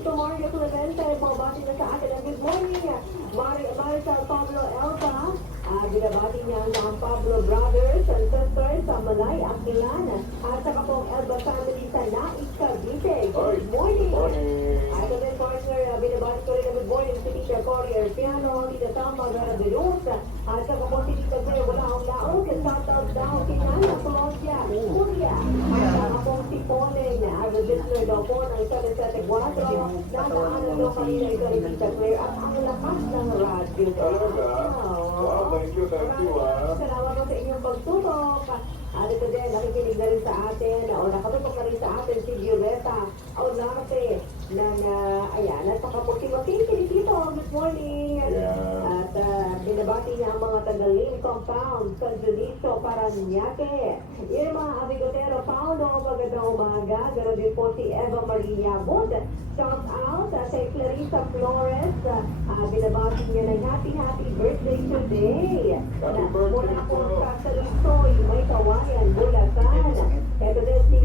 Tito Mario Clemente, pabati na sa atin ang good morning. Maricel Pablo Elba, binabati niya ang mga Pablo brothers and sisters sa Malay, Akilan, at saka po ang Elba family sa Nais, Cavite. Good morning. Ito din partner, binabati ko rin ang good morning si Tita Cory Erpiano, Tita Tama, Vera Berus, at saka po si Tita Gray, wala akong laog, shoutout daw, Kinana, Colombia, Kuya, at saka po si Pauline, as a listener daw po ng 774, nadaanan daw kanina ito ni Tita Claire, at ang lakas ng radyo. Wow, thank you. Salamat po sa inyong pagtutok. At ito din, nakikinig na rin sa atin, o nakatutok na rin sa atin si Violeta Aunarte ng, ayan, at saka po si Martin Filipito, good morning. At binabati niya ang mga taga-Lim Compound, San Dionisio, Paranaque. Yung mga Abigotero, Paulo, magandang umaga. Ganoon din po si Eva Maria Bud. Shout out kay Clarissa Flores. Binabati niya ng happy birthday today. Happy birthday Mula po. po sa Salusoy, May Kawayan, Bulacan. Ito din si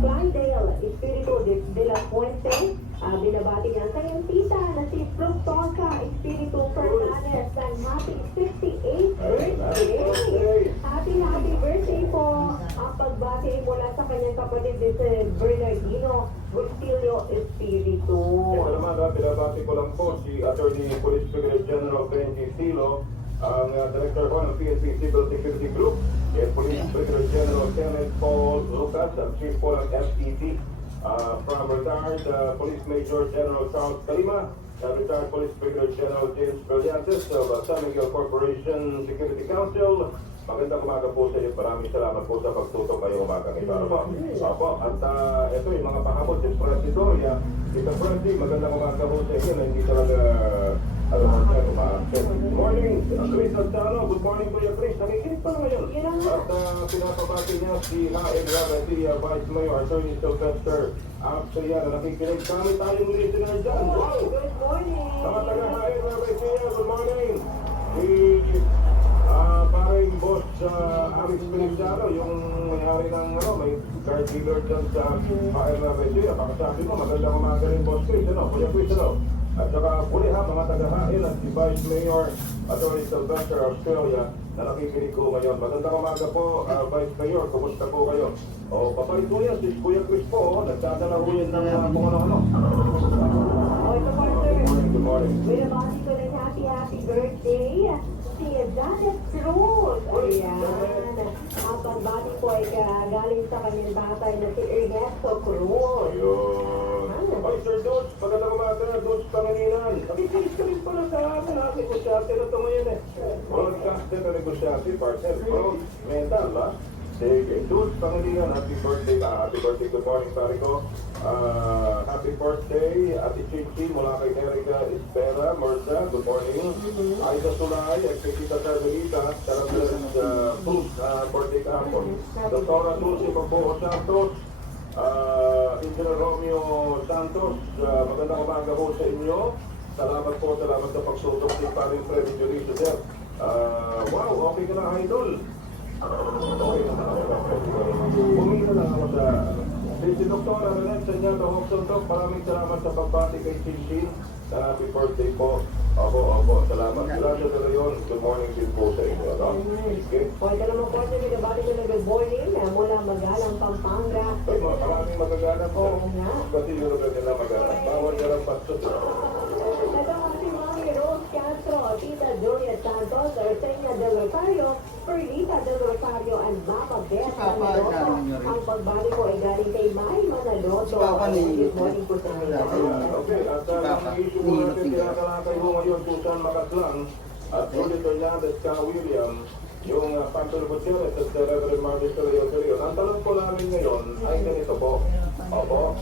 Clydale Espiritu de la Fuente. Binabati niya ang kanyang tita na si Fructosa Espiritu Fernandez ng happy 58th birthday. Happy birthday po. Ang pagbati mula sa kanyang kapatid ni si Bernardino Bustilio Espiritu. Ito naman, pinabati ko lang po si Attorney Police Brigadier General Benji Silo, ang Director po ng PNP Civil Security Group, and Police Brigadier General Kenneth Paul Lucas, ang Chief po ng FED, from retired Police Major General Charles Calima, retired Police Brigadier General James Brillantes of San Miguel Corporation Security Council. Magandang umaga po sa iyo. Maraming salamat po sa pagtutok ngayong umaga nito. Opo. At ito yung mga pahabot, yung Presidoria. Tita Presi, magandang umaga po sa iyo na hindi talaga good morning, Chris Altano. Good morning po yung Chris. Nakikinig pa naman yun. At pinapabati niya si Haeg Ravetia, Vice Mayor Attorney Sylvester Apsaya na nakikinig. Kami tayong listener dyan. Wow! Good morning. Mga taga-Haeg Ravetia, good morning. Paring boss Alex Pinicharo, yung may-ari ng may car dealer dyan sa Ravetia. Pakasabi mo, magandang umaga rin boss Chris. Kuya Chris, At saka huli ha, mga taga-hain at si Vice Mayor Attorney Sylvester Australia na nakikinig ko ngayon. Magandang umaga po, Vice Mayor. Kumusta po kayo? O, papalit ko yan, si Kuya Chris po, nagdadala ko yan ng kung ano-ano. Ito partner. Good morning. Binabati ko ng happy birthday si Janet Cruz. Ayan. Ang pagbati po ay galing sa kanyang tatay na si Ernesto Cruz. Ayun. Ay, Sir Dodge, magandang umaga, Dodge Pangilinan. Nakikinig ka rin pala sa akin, negosyante na ito ngayon Broadcaster na negosyante, partner. Pro, mental, ha? Sige, Dodge Pangilinan, happy birthday, good morning, pare ko. Happy birthday, Ate Chichi, mula kay Erica Espera, Merza, good morning. Aida Sulay, at kay Tita Carmelita, Saraplas Cruz, birthday kahapon. Dr. Lucy Pagbuho Santos, Engineer Romeo Santos, magandang umaga po sa inyo. Salamat sa pagsutok si Paring Freddy Juricio, sir. Wow, okay ka na, idol. Okay na Pumila lang ako sa si Dr. Renan Sanyato Hobson Talk. Maraming salamat sa pagbati kay Chinchin. Happy birthday po. Opo, salamat. Gracias na yun. Good morning din po sa inyo. Okay. Huwag ka naman po sa binabati ko ng good morning mula Magalang, Pampanga. Ay, maraming magaganap. Oo nga. Kasi yun na nila magaganap. Bawal ka lang pastos. Nagawang si Mami Rose Castro, Tita Julia Santos, Arsenia Del Rosario, Perlita Del Rosario, and Mama Beth Manaloto. Ang pagbati ko ay galing kay May Manaloto. Good morning po sa inyo. Okay, at ang issue mo natin tinatalakay mo ngayon, Susan Macatlan at Juliet Hernandez Ka William, yung Pantol Gutierrez at Reverend Marcos Terrio. Ang tanong ko namin ngayon ay ganito po. Opo,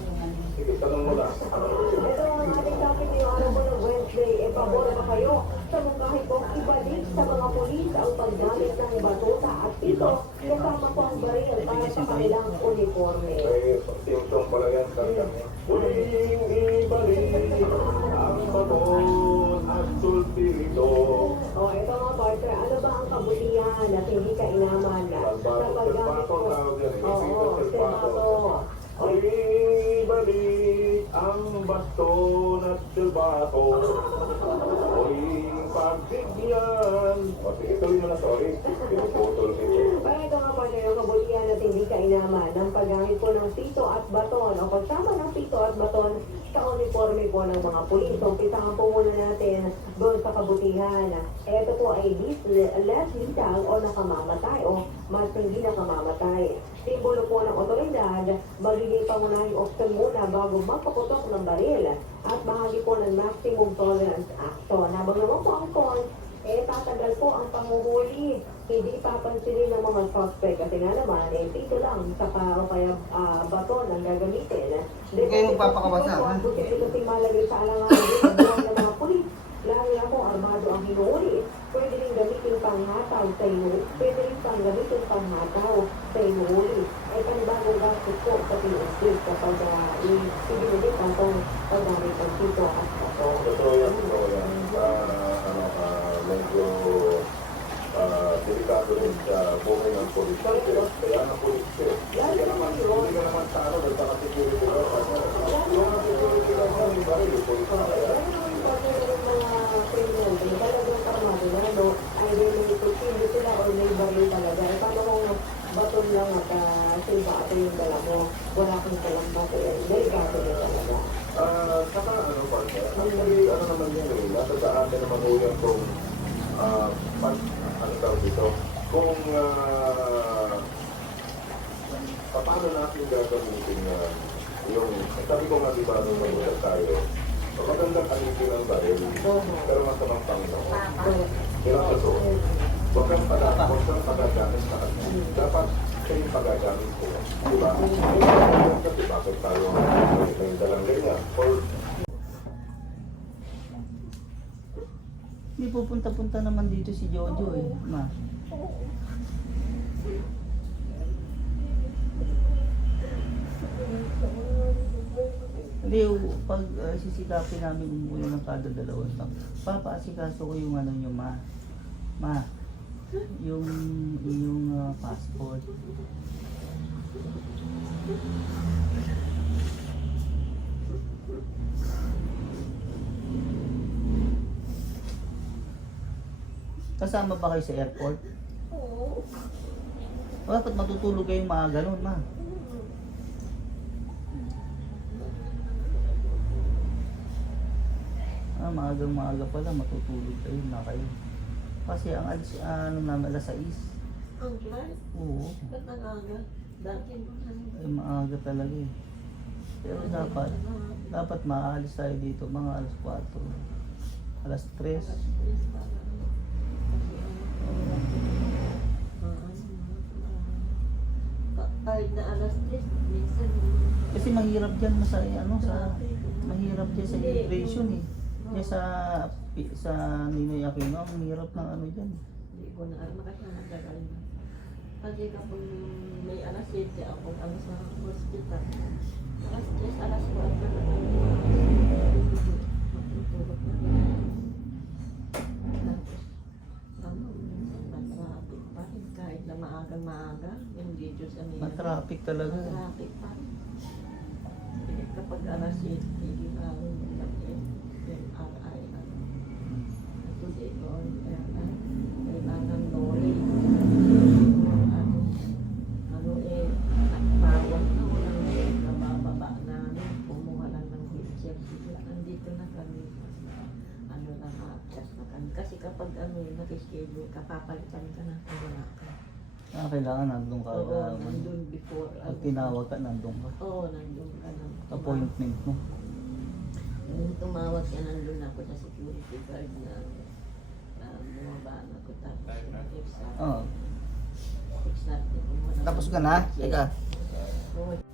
sige, tanong mo na. Ito ang ating topic ngayong araw po ng Wednesday. Pabor ba kayo sa mungkahi pong ibalik sa mga pulis ang paggamit ng batuta at pito kasama po ang baril para sa kanilang uniforme? May sing-song pala yan. Huling ibalik ang baton at sultirito. Ito mga partner, ano ba ang kabutihan at hindi kainaman sa paggamit po? Selpato, tawag yan. Oo, selpato. Huling ibalik ang baston at silbato, oy pagbigyan. O sige, tuloy mo na, sorry. Pinuputol ito. Para ito nga po yung kabutihan at hindi kainaman ng paggamit po ng pito at baton o pagsama ng pito at baton sa uniforme po ng mga pulis. So, umpisahan po muna natin doon sa kabutihan. Ito po ay less lethal o nakamamatay o mas hindi nakamamatay. Simbolo po ng otoridad, magiging pangunahing option muna bago magpaputok ng baril at bahagi po ng maximum tolerance action. Habang naman po ang cons, tatagal po ang panguhuli. Hindi papansinin ng mga suspect kasi nga naman, pito lang saka o kaya baton ang gagamitin. Hindi kayo magpapakabasa, ha? Kasi kasi malagay sa alanganin sa buwan ng mga pulis. Lalo na kung armado ang hinuhuli, pwede rin gamitin panghataw sa hinuhuli. Pwede rin pang gamitin panghataw sa hinuhuli. Panibagong gastos po sa PSP kapag ibinigit ang paggamit ng pito at baton. Totoo yan. Medyo delikado rin sa buhay ng polis. Kaya ng polis hindi ka naman sa ano, nagpaka-security ka. Yung security ka mo, yung baril, yung polis na kaya. Talagang karmado na ay may kuchilyo sila o may baril talaga. Paano kung baton lang at silba at yung dala mo, wala kang talang baton. Delikado na talaga. Saka ano pa, actually ano naman yan nasa sa atin naman ho yan kung ano tawag dito, kung paano natin gagamitin yung, sabi ko nga diba nung mag-usap tayo, magandang alipin ang baril, pero masamang Panginoon. Kailang totoo. Huwag kang pagagamit sa kanya. Dapat siya yung pagagamit ko. Diba? Kasi bakit tayo may dalang ganyan? Or Hindi pupunta-punta naman dito si Jojo eh, ma. Hindi, pag sisikapin namin umuwi ng kada dalawang taon, papaasikaso ko yung ano nyo, ma. Ma, yung passport. Kasama ba kayo sa airport? Oo. Dapat matutulog kayong maaga nun, ma. Maagang-maaga pala, matutulog kayo na kayo. Kasi ang alis, ano naman, alas 6. Ang flight? Oo. Ba't nag-aga? Dati Ay, maaga talaga eh. Pero dapat maalis tayo dito, mga alas 4. Alas 3. kahit na alas 10, minsan Kasi mahirap dyan mahirap dyan sa immigration eh. Dyan sa Ninoy Aquino, ang hirap ng ano dyan. hindi ko na alam kasi matagal na. Kasi kapag may alas 7 ako sa hospital, alas 3, alas 4 na matutulog na rin. Tapos, matraffic pa rin kahit na maaga, hindi Diyos ang Matraffic talaga. matraffic pa rin. Kapag alas 8, hindi pa rin MRI na. Today ko, kailangan lori. Bawat na walang kabababa namin. Kumuha lang ng wheelchair. Nandito na kami. Na-adjust na kami. Kasi kapag nag-schedule ka, papalitan ka na kung wala ka. Kailangan nandun ka. Oo, nandun before. Pag tinawag ka, nandun ka. Oo, nandun ka na. Appointment mo. Nung tumawag ka, nandun ako sa security guard na bumaba na ko tapos Oo. fix natin. Tapos ka na? Teka. Oo.